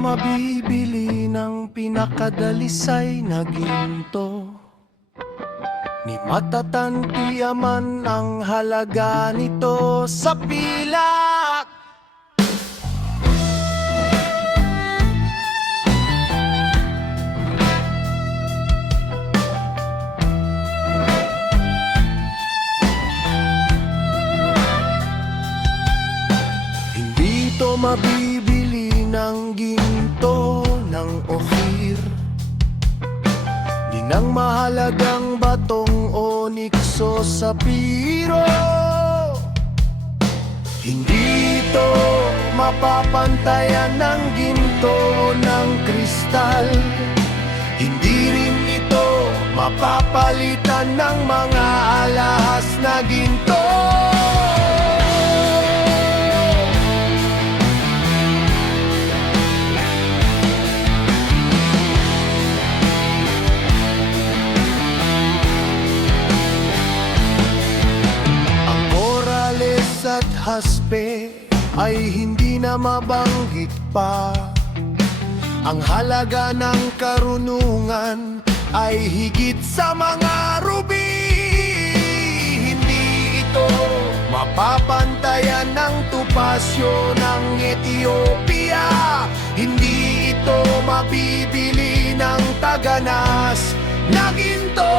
mabibili ng pinakadalisay na ginto. Ni matatantiyaman ang halaga nito sa pilak. Hindi to mabibili ng ginto ng Ophir, di ng mahalagang batong onyx o sapiro. Hindi ito mapapantayan ng ginto ng kristal. Hindi rin ito mapapalitan ng mga alahas na ginto. At haspe ay hindi na mabanggit pa. Ang halaga ng karunungan ay higit sa mga ruby. Hindi ito mapapantayan ng tupasyo ng Ethiopia. Hindi ito mabibili ng taganas na ginto.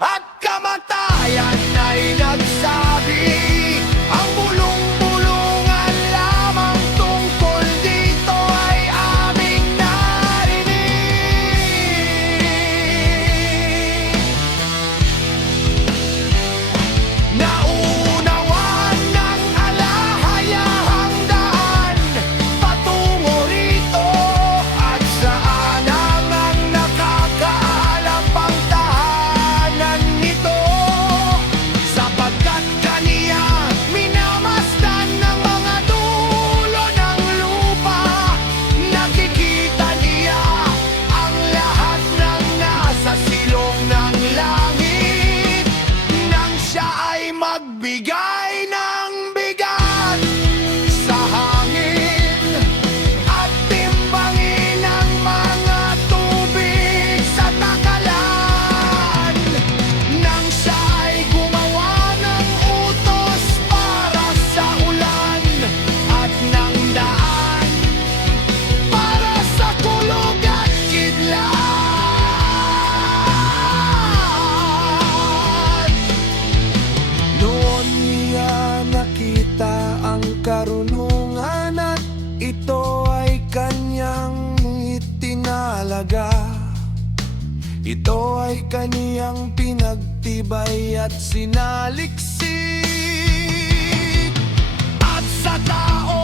At kamatayan ay nagsabi, ang bulong-bulungan lamang tungkol dito ay aming narinig. Naunawan ng alahayahang daan patungo rito, at saan ang nakakaalam pang magbigay ng bigat sa hangin at timbangin ang mga tubig sa takalan. Nang siya ay gumawa ng utos para sa ulan at ng daan para sa kulog at kidlat. Nakita ang karunungan at ito ay kanyang itinalaga. Ito ay kaniyang pinagtibay at sinaliksik. At sa tao